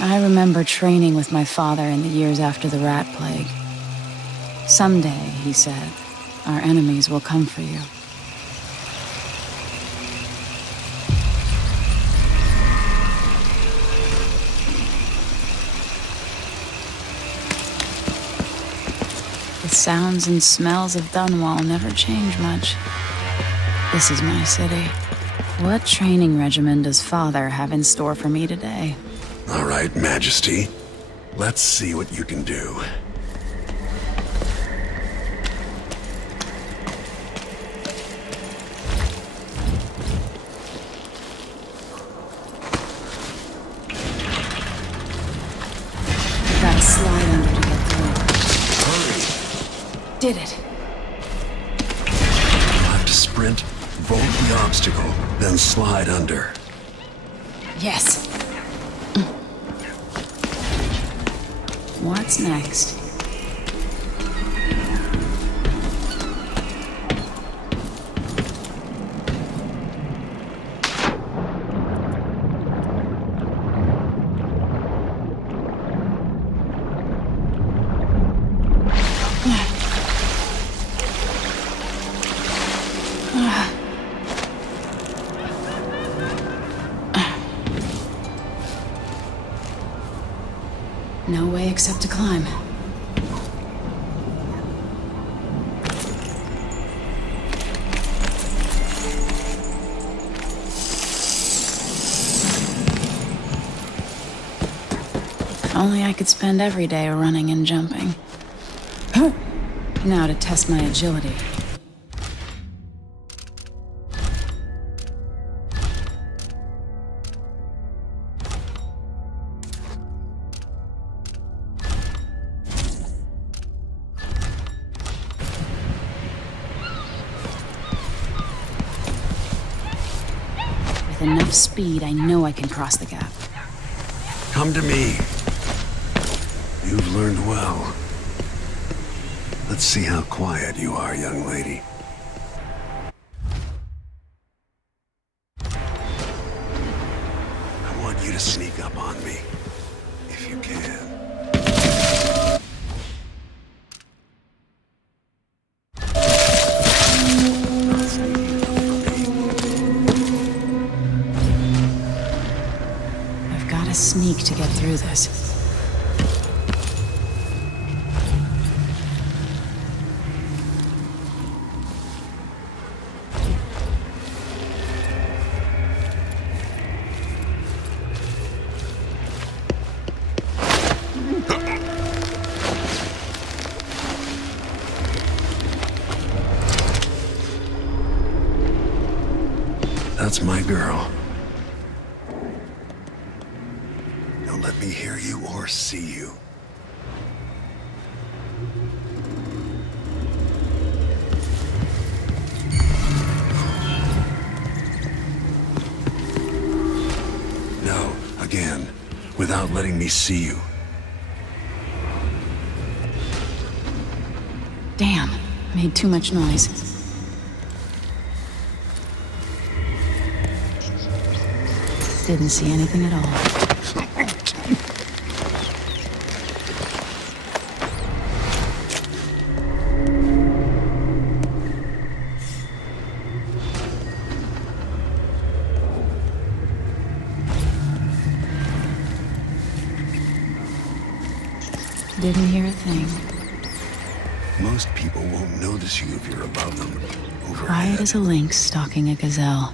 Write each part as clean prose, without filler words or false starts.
I remember training with my father in the years after the rat plague. Someday, he said, our enemies will come for you. The sounds and smells of Dunwall never change much. This is my city. What training regimen does Father have in store for me today? All right, Majesty. Let's see what you can do. Gotta slide under to get through. Hurry! Did it. You'll have to sprint, vault the obstacle, then slide under. Yes. What's next? No way except to climb. If only I could spend every day running and jumping. Now to test my agility. With enough speed, I know I can cross the gap. Come to me. You've learned well. Let's see how quiet you are, young lady. I want you to sneak up on me, if you can. I've got to sneak to get through this. That's my girl. Don't let me hear you or see you. No, again, without letting me see you. Damn, made too much noise. Didn't see anything at all. Didn't hear a thing. Most people won't notice you if you're above them. Overhead. Quiet as a lynx stalking a gazelle.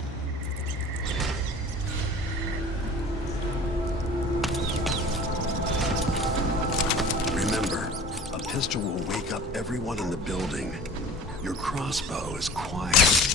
Remember, a pistol will wake up everyone in the building. Your crossbow is quiet.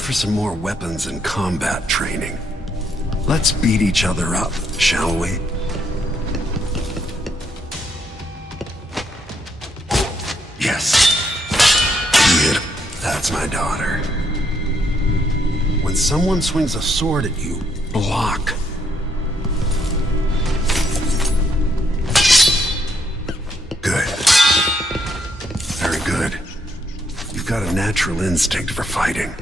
for some more weapons and combat training. Let's beat each other up, shall we? Yes. Yep, that's my daughter. When someone swings a sword at you, block. Good. Very good. You've got a natural instinct for fighting.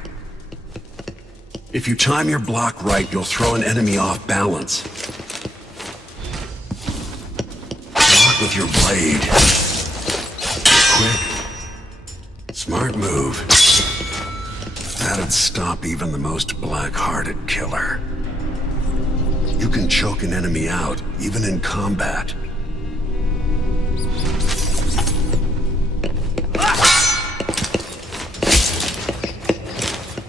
If you time your block right, you'll throw an enemy off balance. Block with your blade. Quick. Smart move. That'd stop even the most black-hearted killer. You can choke an enemy out, even in combat.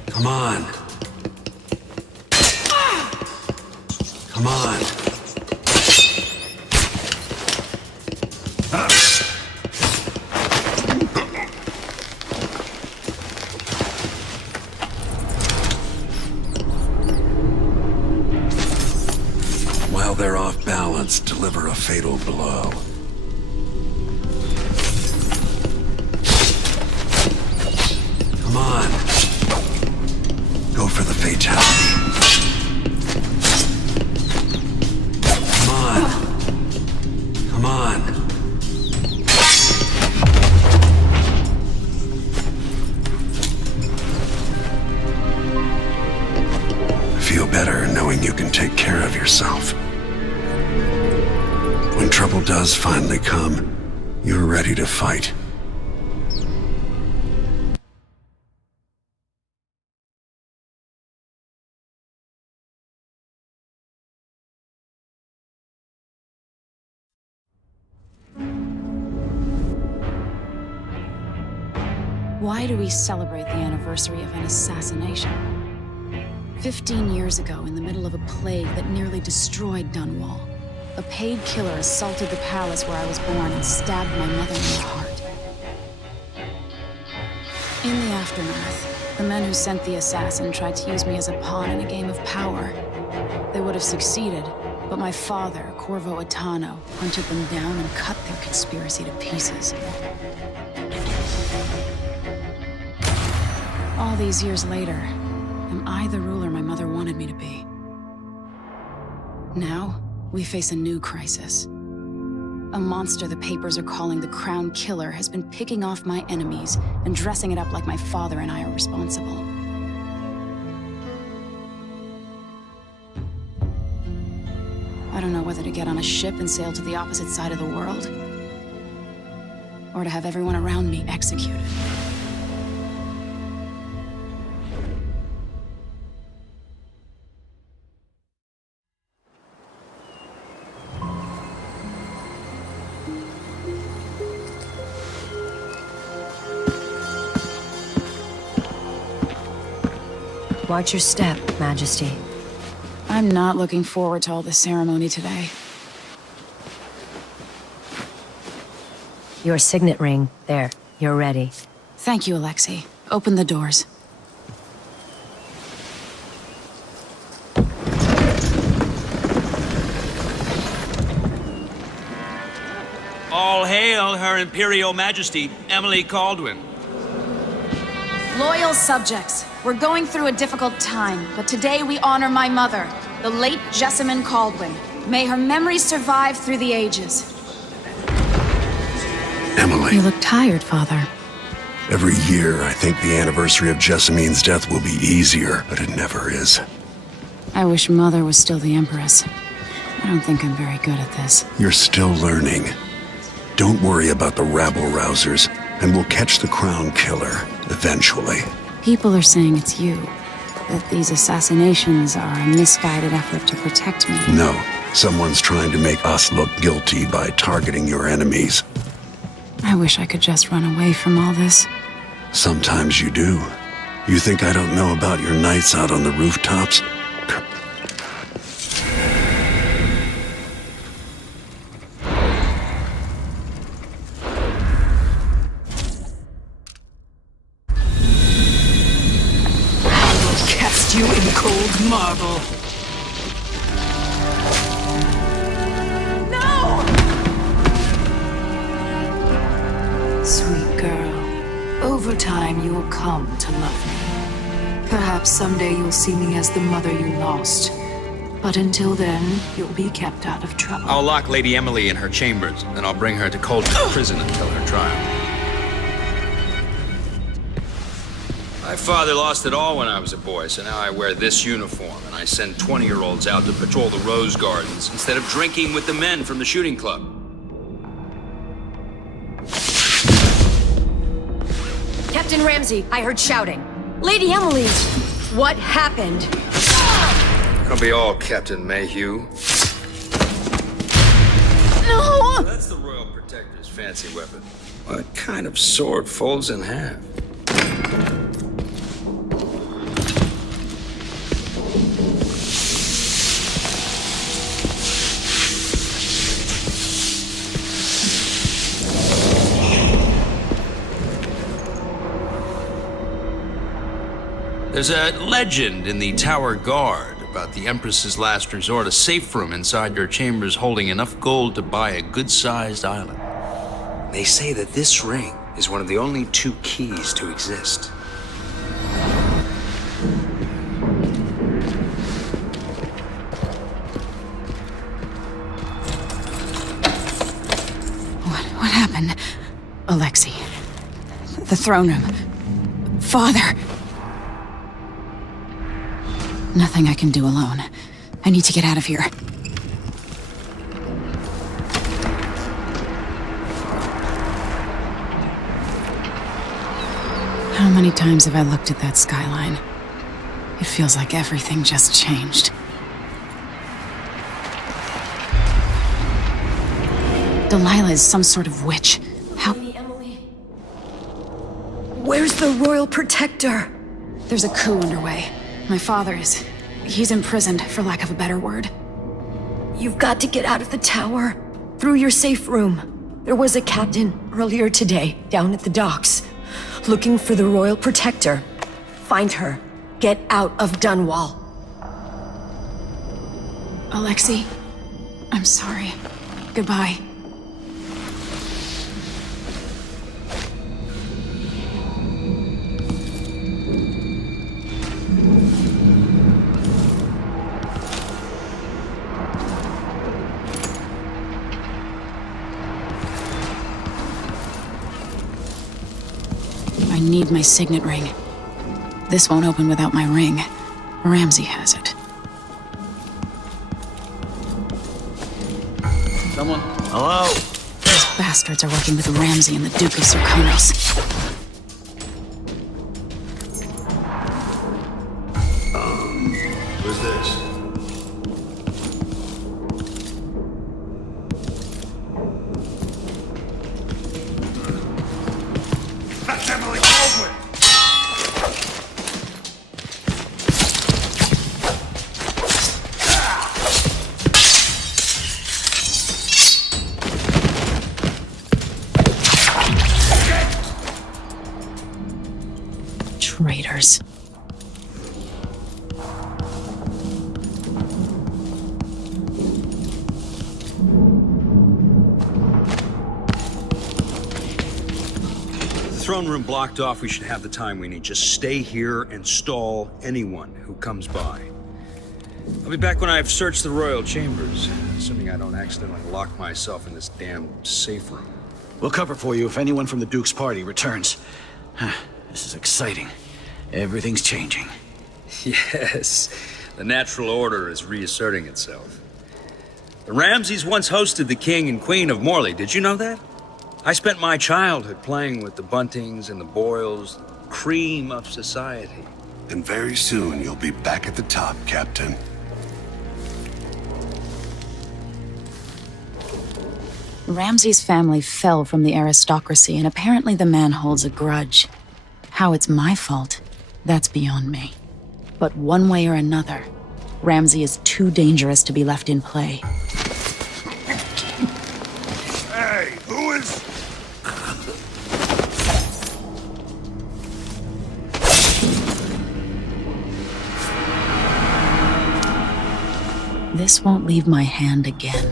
Come on. Come on. While they're off balance, deliver a fatal blow. Come on. Go for the fatality. Come on. Come on. I feel better knowing you can take care of yourself. When trouble does finally come, you're ready to fight. Why do we celebrate the anniversary of an assassination? 15 years ago, in the middle of a plague that nearly destroyed Dunwall, a paid killer assaulted the palace where I was born and stabbed my mother in the heart. In the aftermath, the men who sent the assassin tried to use me as a pawn in a game of power. They would have succeeded, but my father, Corvo Atano, hunted them down and cut their conspiracy to pieces. All these years later, am I the ruler my mother wanted me to be? Now, we face a new crisis. A monster the papers are calling the Crown Killer has been picking off my enemies and dressing it up like my father and I are responsible. I don't know whether to get on a ship and sail to the opposite side of the world, or to have everyone around me executed. Watch your step, Majesty. I'm not looking forward to all this ceremony today. Your signet ring. There. You're ready. Thank you, Alexei. Open the doors. All hail Her Imperial Majesty, Emily Caldwin. Loyal subjects, we're going through a difficult time, but today we honor my mother, the late Jessamine Caldwin. May her memory survive through the ages. Emily. You look tired, Father. Every year, I think the anniversary of Jessamine's death will be easier, but it never is. I wish Mother was still the Empress. I don't think I'm very good at this. You're still learning. Don't worry about the rabble-rousers, and we'll catch the Crown Killer, eventually. People are saying it's you. That these assassinations are a misguided effort to protect me. No, someone's trying to make us look guilty by targeting your enemies. I wish I could just run away from all this. Sometimes you do. You think I don't know about your nights out on the rooftops? cold marble. No! Sweet girl, over time you will come to love me. Perhaps someday you'll see me as the mother you lost. But until then, you'll be kept out of trouble. I'll lock Lady Emily in her chambers, then I'll bring her to Cold's prison until her trial. My father lost it all when I was a boy, so now I wear this uniform, and I send 20-year-olds out to patrol the rose gardens instead of drinking with the men from the shooting club. Captain Ramsey, I heard shouting. Lady Emily! What happened? It'll be all Captain Mayhew. No! That's the Royal Protector's fancy weapon. What kind of sword folds in half? There's a legend in the Tower Guard about the Empress's last resort, a safe room inside your chambers holding enough gold to buy a good-sized island. They say that this ring is one of the only 2 keys to exist. What happened? Alexei. The throne room. Father. Nothing I can do alone. I need to get out of here. How many times have I looked at that skyline? It feels like everything just changed. Delilah is some sort of witch. How? Lady Emily. Where's the Royal Protector? There's a coup underway. My father is... he's imprisoned, for lack of a better word. You've got to get out of the tower. Through your safe room. There was a captain earlier today, down at the docks. Looking for the Royal Protector. Find her. Get out of Dunwall. Alexei, I'm sorry. Goodbye. I need my signet ring. This won't open without my ring. Ramsey has it. Someone? Hello? Those bastards are working with Ramsey and the Duke of Serkonos. Who's this? That's Emily Baldwin! Traitors. Throne room blocked off, we should have the time we need. Just stay here and stall anyone who comes by. I'll be back when I've searched the royal chambers, assuming I don't accidentally lock myself in this damn safe room. We'll cover for you if anyone from the Duke's party returns. This is exciting. Everything's changing. Yes, the natural order is reasserting itself. The Ramseys once hosted the king and queen of Morley, did you know that? I spent my childhood playing with the Buntings and the Boyles, cream of society. And very soon you'll be back at the top, Captain. Ramsey's family fell from the aristocracy, and apparently the man holds a grudge. How it's my fault, that's beyond me. But one way or another, Ramsey is too dangerous to be left in play. Hey, who is... this won't leave my hand again.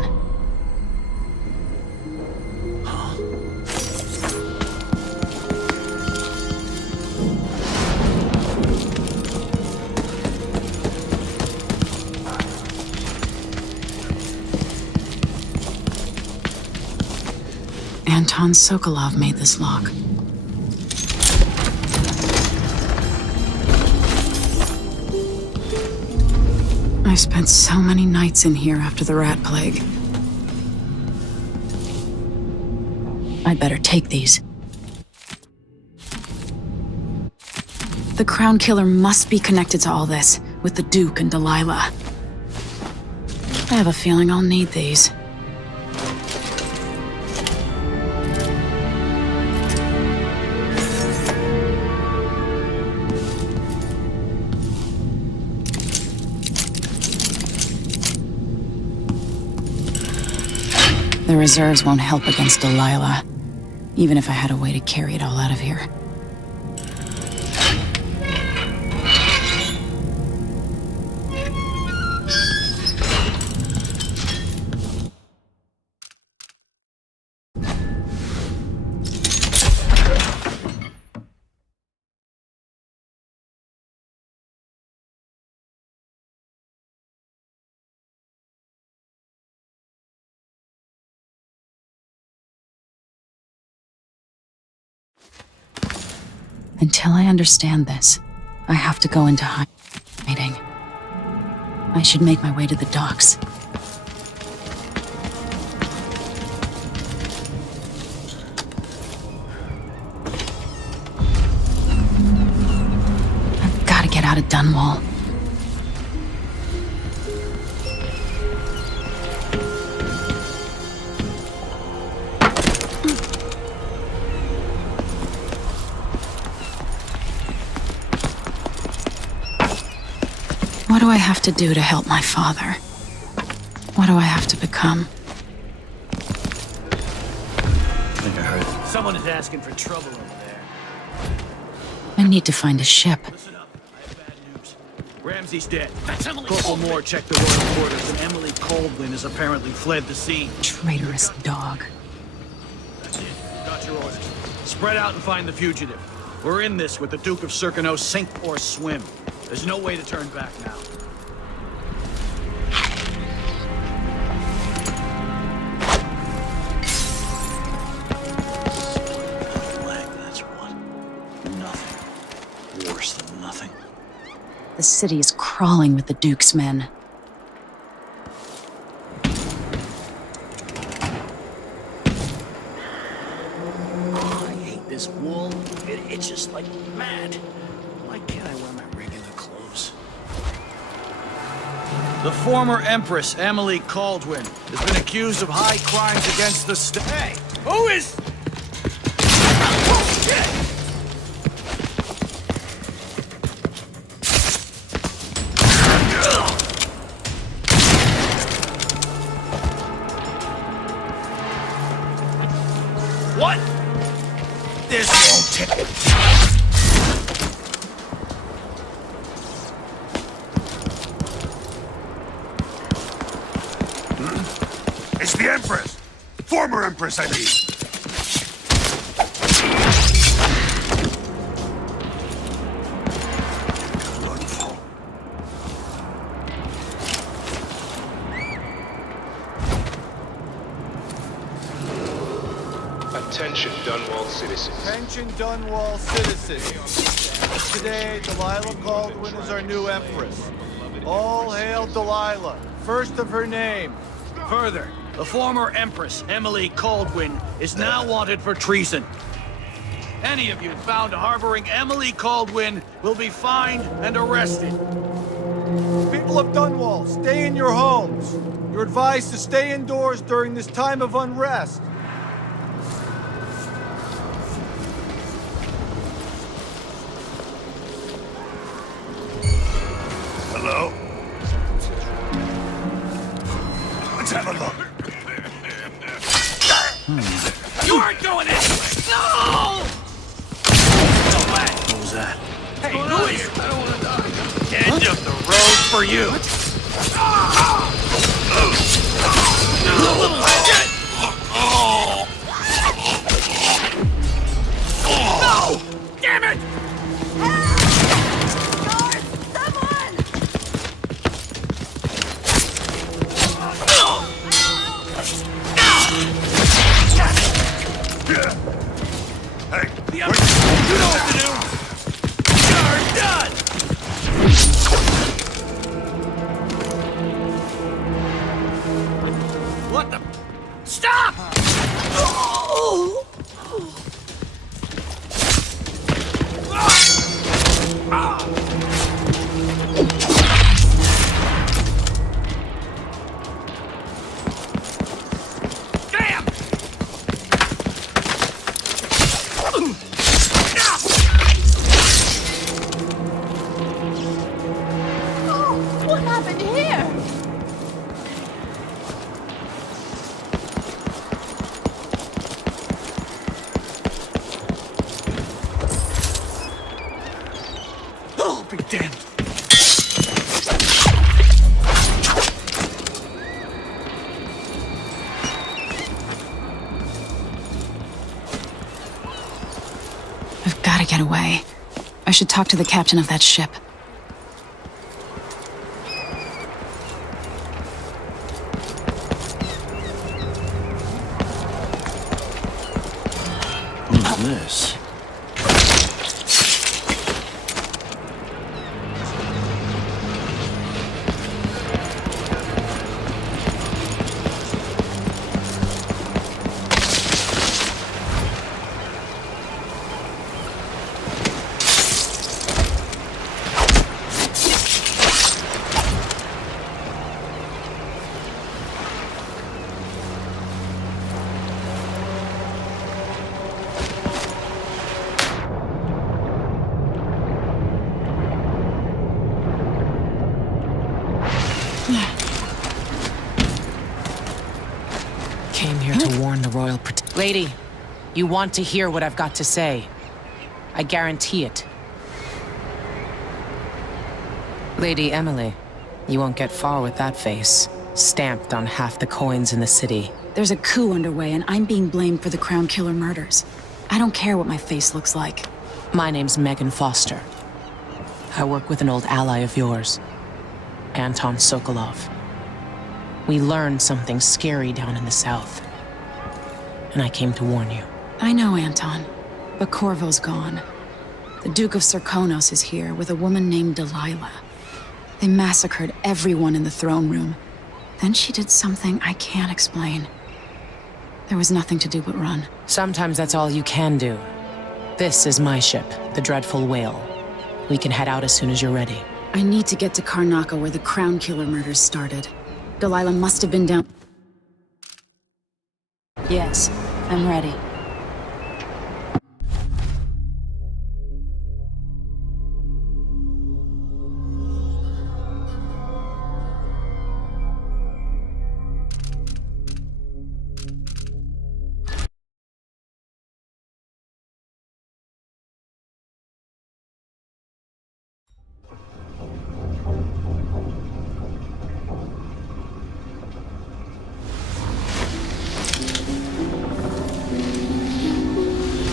Anton Sokolov made this lock. I spent so many nights in here after the rat plague. I'd better take these. The Crown Killer must be connected to all this, with the Duke and Delilah. I have a feeling I'll need these. The reserves won't help against Delilah, even if I had a way to carry it all out of here. Until I understand this, I have to go into hiding. I should make my way to the docks. I've got to get out of Dunwall. What do I have to do to help my father? What do I have to become? I think I heard. Someone is asking for trouble over there. I need to find a ship. Listen up. I have bad news. Ramsey's dead. That's Emily. Corporal Moore checked the royal quarters, and Emily Coldwin has apparently fled the scene. Traitorous dog. That's it. Got your orders. Spread out and find the fugitive. We're in this with the Duke of Circano, sink or swim. There's no way to turn back now. That's what. Nothing. Worse than nothing. The city is crawling with the Duke's men. Oh, I hate this wool. It itches like mad. Why can't I wear my regular clothes? The former Empress, Emily Caldwin, has been accused of high crimes against the state. Hey, who is... Oh, shit! What? This won't take... It's the Empress! Former Empress, I mean! Attention, Dunwall citizens. Attention, Dunwall citizens. Today, Delilah Caldwin is our new Empress. All hail Delilah, first of her name. Further, the former Empress, Emily Caldwin, is now wanted for treason. Any of you found harboring Emily Caldwin will be fined and arrested. People of Dunwall, stay in your homes. You're advised to stay indoors during this time of unrest. Hello? Let's have a look. You aren't going anywhere! No! What was that? Hey, who is... I don't want to die. End of the road for you. gotta get away. I should talk to the captain of that ship. Who's this? Came here to warn the royal Lady, you want to hear what I've got to say. I guarantee it. Lady Emily, you won't get far with that face. Stamped on half the coins in the city. There's a coup underway, and I'm being blamed for the Crown Killer murders. I don't care what my face looks like. My name's Megan Foster. I work with an old ally of yours, Anton Sokolov. We learned something scary down in the south, and I came to warn you. I know, Anton, but Corvo's gone. The Duke of Serkonos is here with a woman named Delilah. They massacred everyone in the throne room. Then she did something I can't explain. There was nothing to do but run. Sometimes that's all you can do. This is my ship, the Dreadful Whale. We can head out as soon as you're ready. I need to get to Karnaca where the Crown Killer murders started. Delilah must have been down... Yes, I'm ready.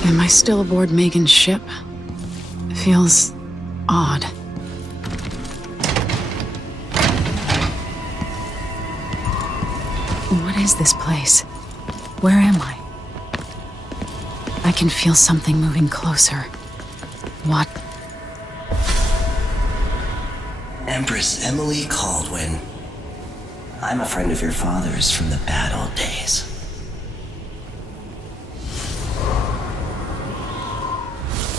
Am I still aboard Megan's ship? Feels odd. What is this place? Where am I? I can feel something moving closer. What? Empress Emily Caldwin. I'm a friend of your father's from the bad old days.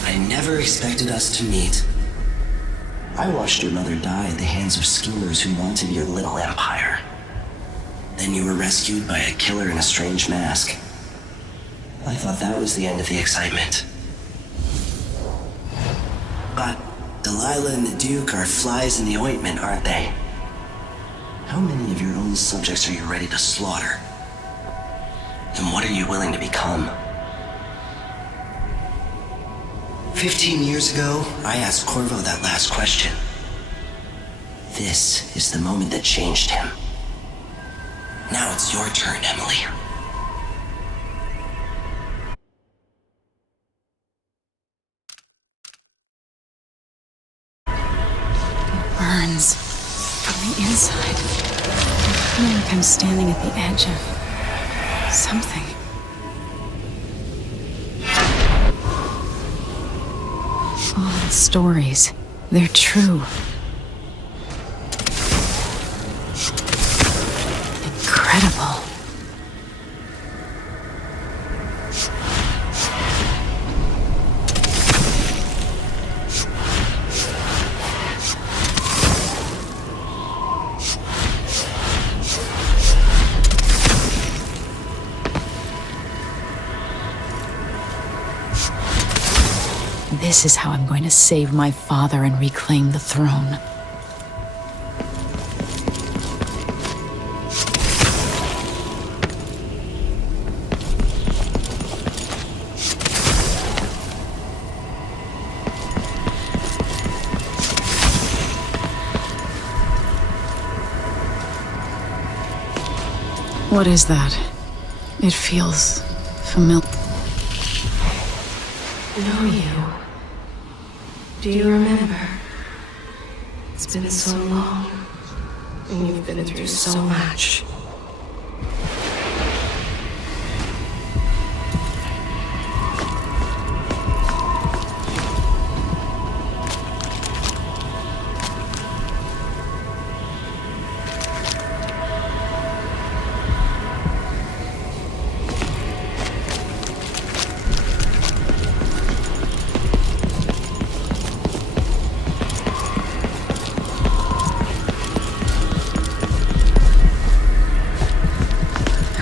I never expected us to meet. I watched your mother die at the hands of schemers who wanted your little empire. Then you were rescued by a killer in a strange mask. I thought that was the end of the excitement. But Delilah and the Duke are flies in the ointment, aren't they? How many of your own subjects are you ready to slaughter? And what are you willing to become? 15 years ago, I asked Corvo that last question. This is the moment that changed him. Now it's your turn, Emily. It burns from the inside. I feel like I'm standing at the edge of something. All the stories, they're true. Incredible. This is how I'm going to save my father and reclaim the throne. What is that? It feels familiar. Know you. Do you remember? It's been so long, and you've been through so much.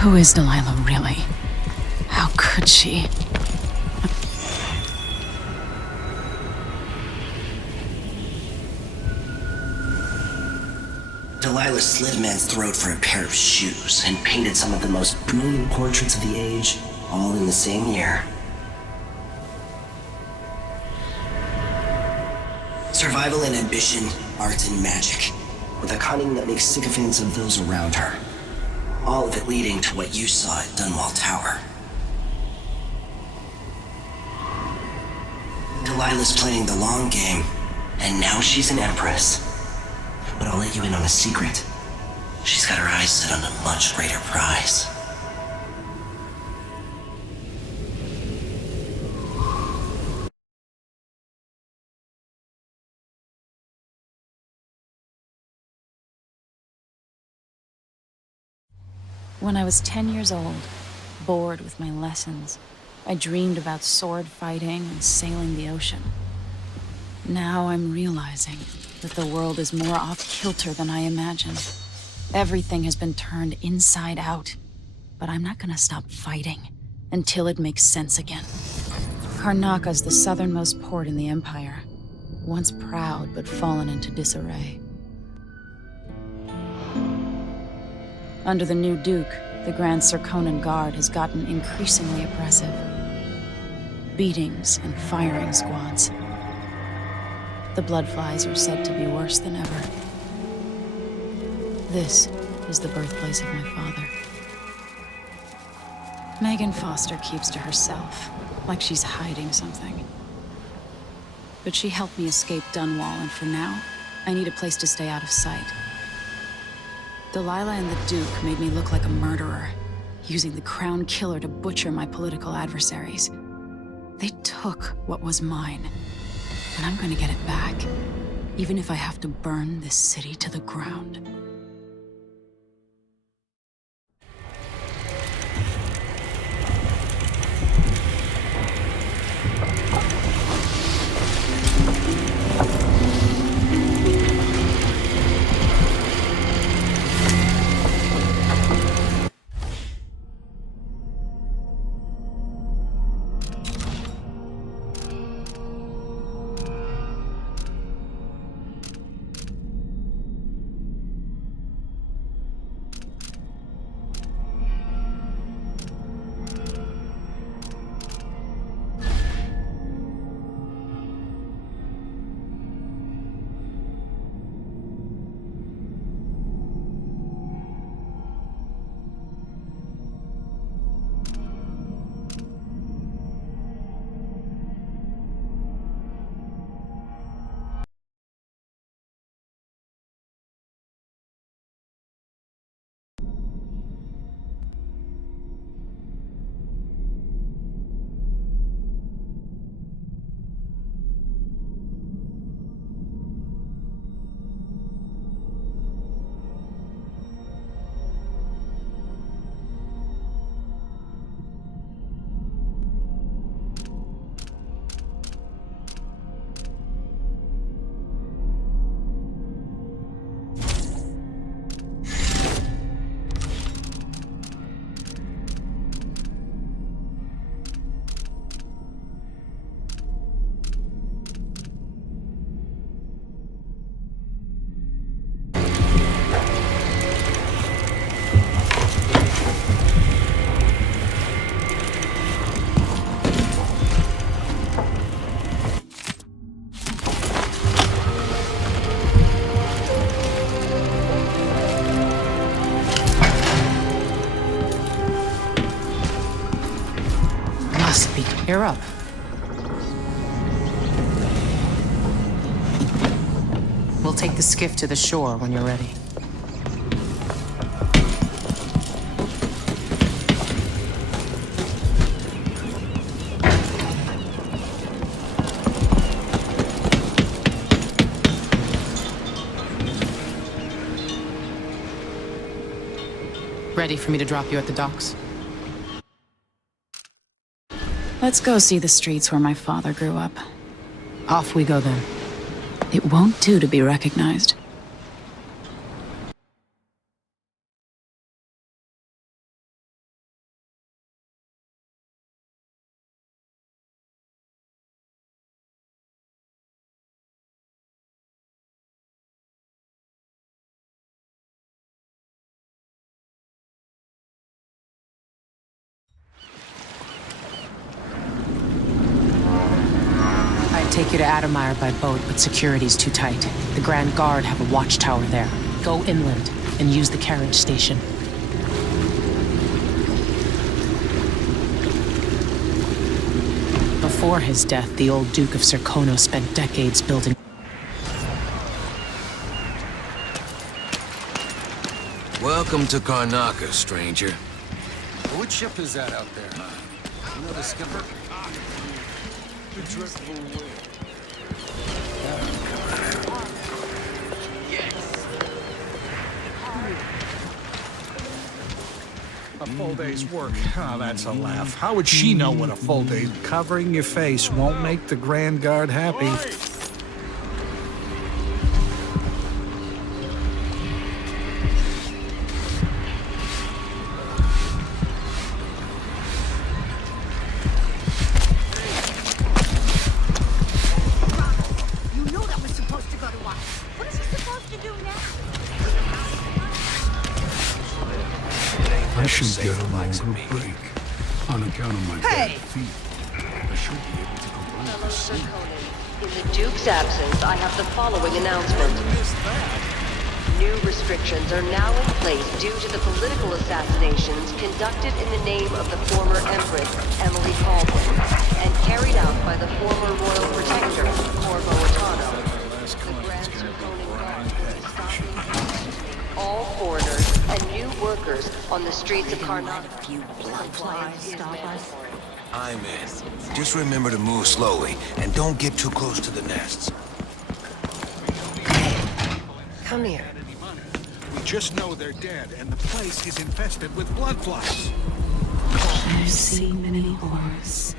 Who is Delilah really? How could she? Delilah slit a man's throat for a pair of shoes and painted some of the most brilliant portraits of the age, all in the same year. Survival and ambition, art and magic, with a cunning that makes sycophants of those around her. All of it leading to what you saw at Dunwall Tower. Delilah's playing the long game, and now she's an empress. But I'll let you in on a secret. She's got her eyes set on a much greater prize. When I was 10 years old, bored with my lessons, I dreamed about sword fighting and sailing the ocean. Now I'm realizing that the world is more off-kilter than I imagined. Everything has been turned inside out, but I'm not gonna stop fighting until it makes sense again. Karnaka's the southernmost port in the Empire, once proud but fallen into disarray. Under the new Duke, the Grand Serkonan Guard has gotten increasingly oppressive. Beatings and firing squads. The Bloodflies are said to be worse than ever. This is the birthplace of my father. Megan Foster keeps to herself, like she's hiding something. But she helped me escape Dunwall, and for now, I need a place to stay out of sight. Delilah and the Duke made me look like a murderer, using the Crown Killer to butcher my political adversaries. They took what was mine, and I'm gonna get it back, even if I have to burn this city to the ground. You're up. We'll take the skiff to the shore when you're ready. Ready for me to drop you at the docks? Let's go see the streets where my father grew up. Off we go then. It won't do to be recognized. I'd take you to Adamire by boat, but security's too tight. The Grand Guard have a watchtower there. Go inland and use the carriage station. Before his death, the old Duke of Serkono spent decades building. Welcome to Karnaka, stranger. Which ship is that out there? You know the skipper? The dreadful whale. A full day's work. Oh, that's a laugh. How would she know what a full day covering your face won't make the Grand Guard happy? You know that was supposed to go to us. What is he supposed to do now? I should get a longer break on account of my bad feet. I should be able to go Fellow Sir Conan, in the Duke's absence, I have the following announcement. New restrictions are now in place due to the political assassinations conducted in the name of the former Empress, Emily Caldwin, and carried out by the former Royal Protector, Corvo Atano. The Grand Sir Conan Guard will be stopping all foreigners and new workers on the streets of Karnaka. Compliance is mandatory. I'm in. Just remember to move slowly, and don't get too close to the nests. Come here. We just know they're dead, and the place is infested with blood flies. I've seen many horrors.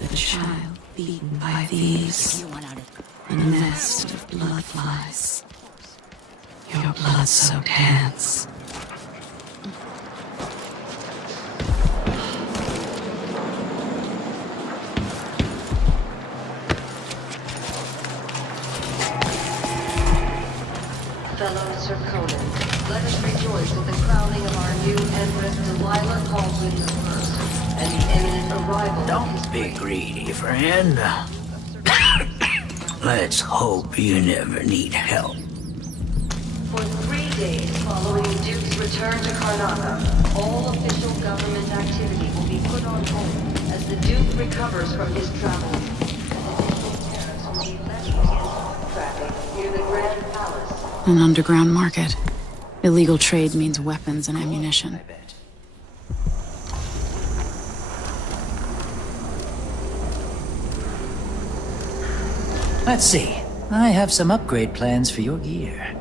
The child beaten by these. A nest of blood flies. Your blood-soaked hands. Fellow Sir Conan, let us rejoice at the crowning of our new Empress Delilah Caldwin I and the imminent arrival of his... Don't be greedy, friend. Let's hope you never need help. For 3 days following the Duke's return to Karnaka, all official government activity will be put on hold as the Duke recovers from his travels. Additional tariffs will be levied against traffic near the Grand Palace. An underground market. Illegal trade means weapons and ammunition. Let's see. I have some upgrade plans for your gear.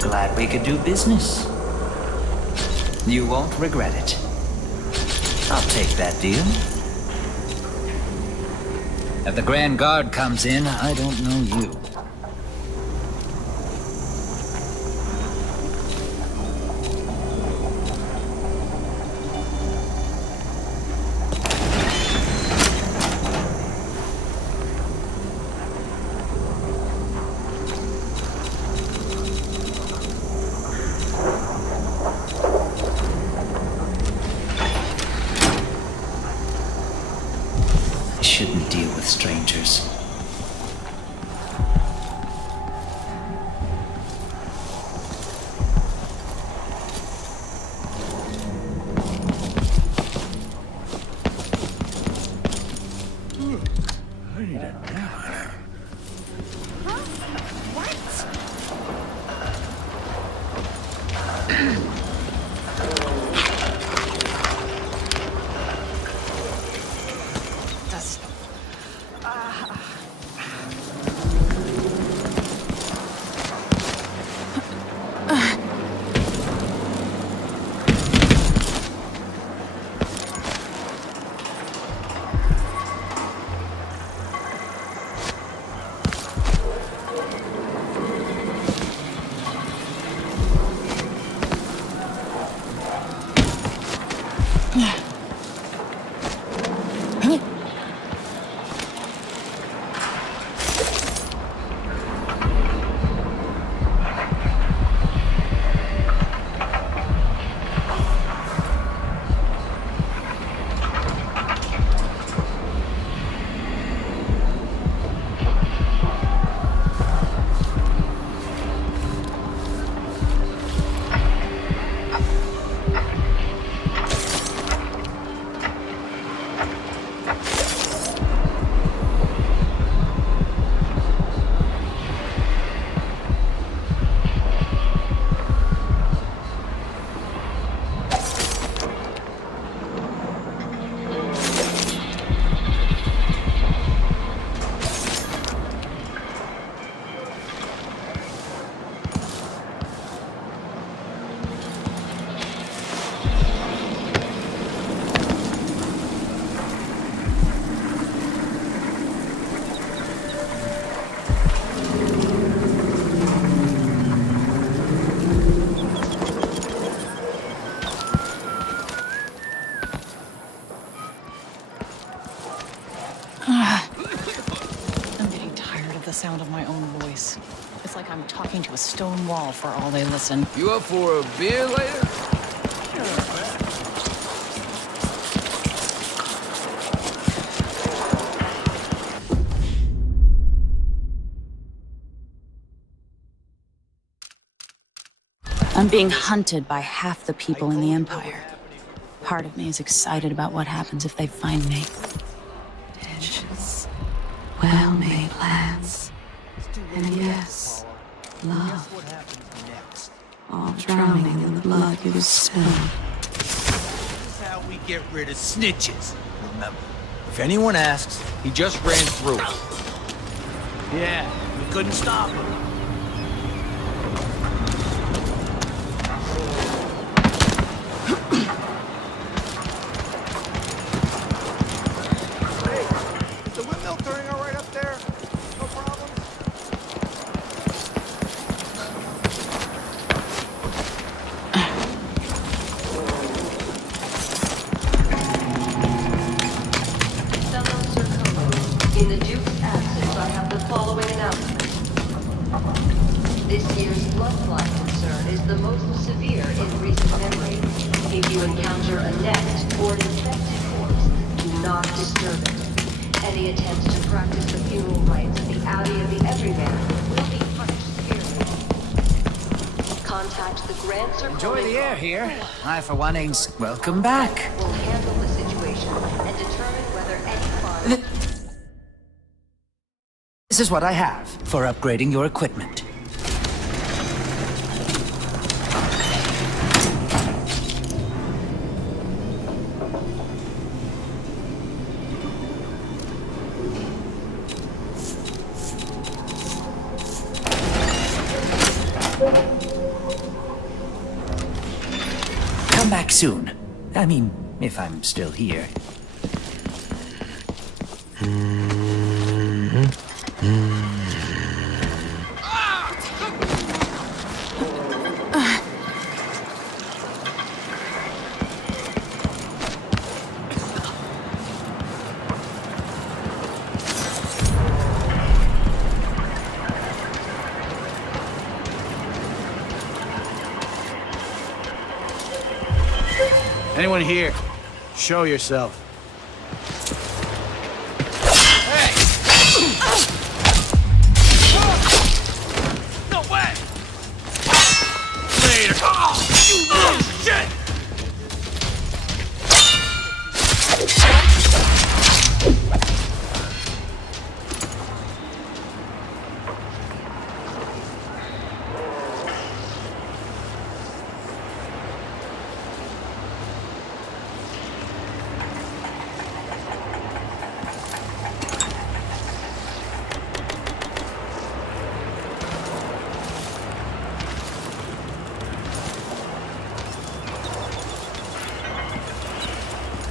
Glad we could do business. You won't regret it. I'll take that deal. If the Grand Guard comes in, I don't know you. shouldn't deal with strangers. I need a nap. I'm getting tired of the sound of my own voice. It's like I'm talking to a stone wall for all they listen. You up for a beer later? I'm being hunted by half the people in the Empire. Part of me is excited about what happens if they find me. Intentions, well-made plans, and yes, love. All drowning in the blood you've spilled. This is how we get rid of snitches. Remember, if anyone asks, he just ran through it. Yeah, we couldn't stop him. Is the windmill turning all right up there? No problem? In the Duke's absence, I have the following announcement. This year's bloodline concern is the most severe in recent memory. If you encounter a next or infected corpse, do not disturb it. Any attempt to practice the funeral rites at the Abbey of the Everyman will be punished severely. Contact the Grand Circle. Enjoy the air here. I, for one, ain't welcome back. Will handle the situation and determine whether any funds... This is what I have for upgrading your equipment. Come back soon. I mean, if I'm still here. Anyone here? Show yourself.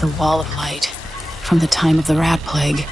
the wall of light from the time of the rat plague.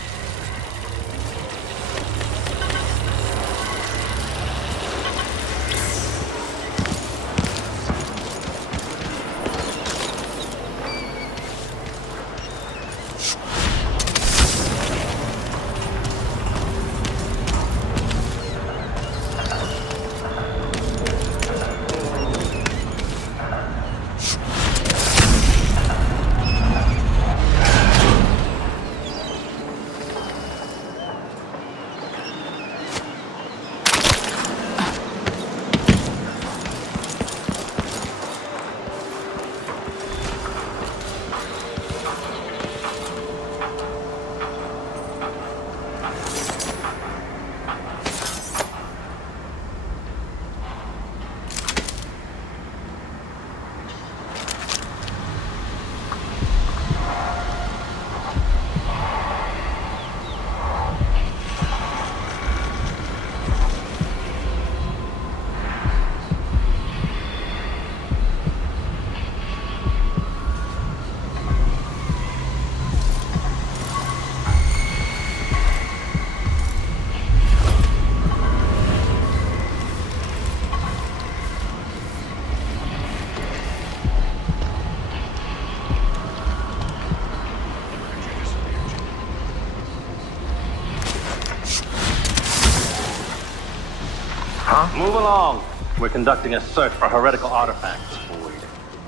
Move along. We're conducting a search for heretical artifacts.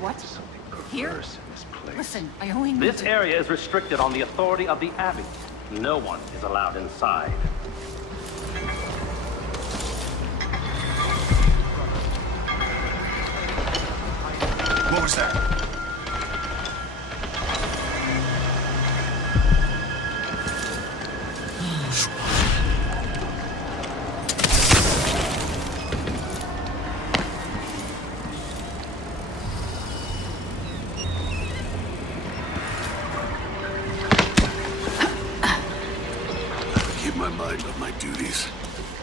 What? Here? Listen, I only need This area is restricted on the authority of the Abbey. No one is allowed inside. What was that? Keep my mind on my duties.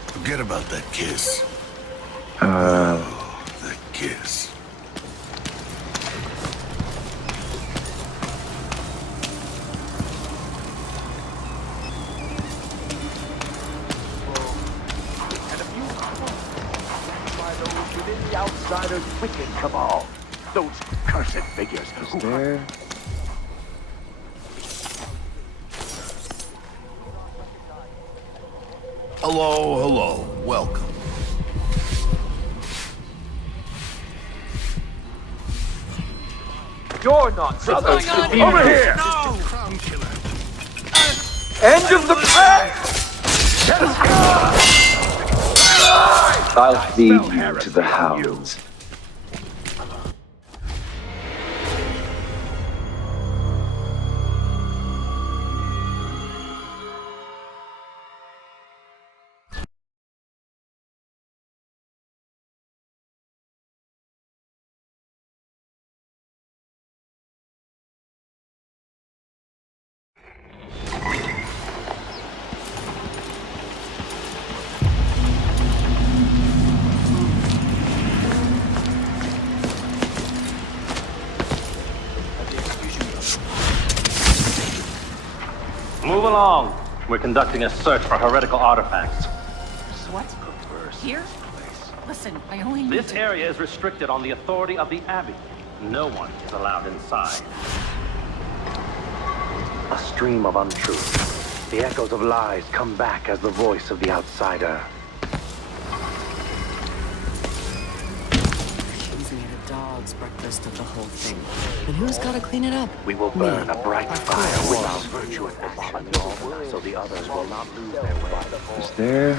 Forget about that kiss. That kiss. Within the Outsiders' wicked cabal. Those cursed figures who... Hello, hello. Welcome. You're not supposed to be Over here! No! Crown killer. End of the pack! I'll feed you to the hounds. Move along. We're conducting a search for heretical artifacts. What? Here? Listen, I only need This area is restricted on the authority of the Abbey. No one is allowed inside. A stream of untruth. The echoes of lies come back as the voice of the outsider. Accusing it a dog's breakfast of the whole thing. And who's gotta clean it up? We will burn a bright fire with our virtuous actions, so the others will not lose their way. Is there?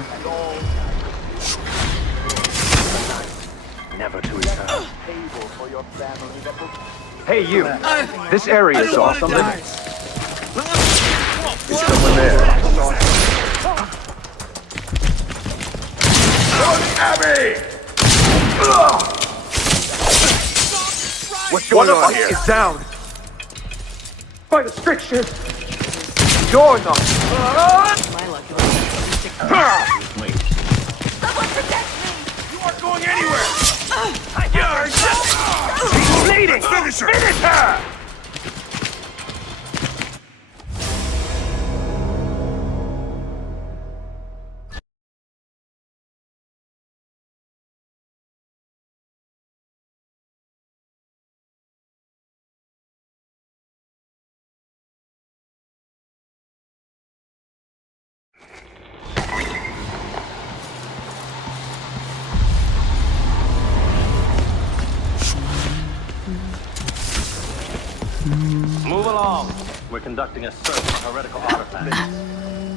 Never to return. Hey, you! This area is off the limits. It's someone there. Abby! What's going on here? Is down. By the strictures. You're not. my luck. Wait. Someone protect me! You aren't going anywhere! She's bleeding! Finish her! Finish her! Move along. We're conducting a search for heretical artifacts.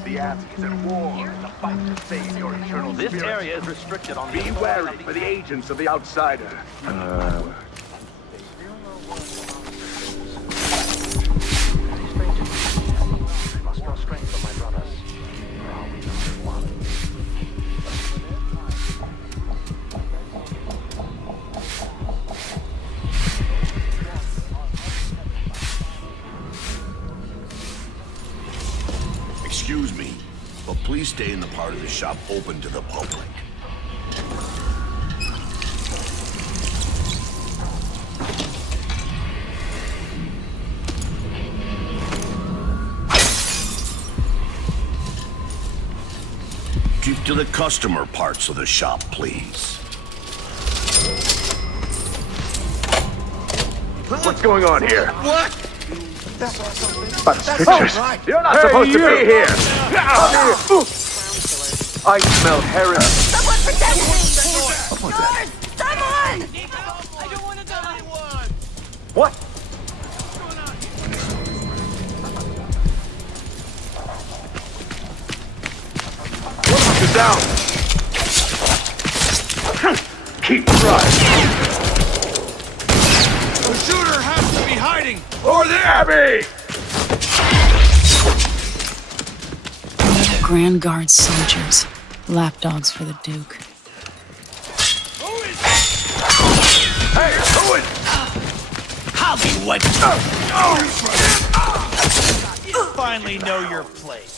The Abbey is at war. The fight to save your eternal This spirit. area is restricted on the Be wary for the agents of the outsider. Must draw strength from my brothers. Excuse me, but please stay in the part of the shop open to the public. Keep to the customer parts of the shop, please. What's going on here? What? But Strixers, you're not supposed to be here. Come here. I smell heresy. Someone protect me! What was that? Someone! I don't want to die. What? You're down. Keep trying. The shooter has to be hiding. Over there, Abby! Grand Guard soldiers, lapdogs for the Duke. Hey, who is? I'll be what? You finally know your place.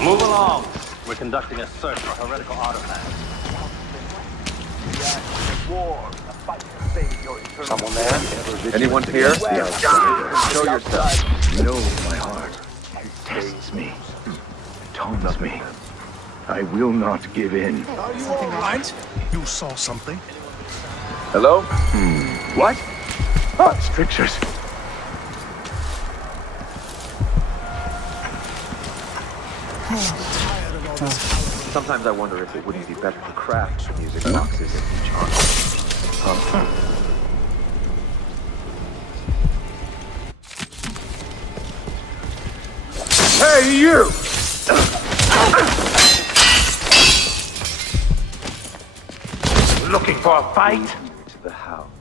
Move along. We're conducting a search for heretical artifacts. War. The fight to save your eternal Someone there? Anyone here? Show yourself. You know my heart. It tests me. Taunts me. I will not give in. Are you all right? You saw something? Hello? What? Oh, Strixers. Sometimes I wonder if it wouldn't be better to craft some music boxes in each honor. Hey, you! Looking for a fight? To the house.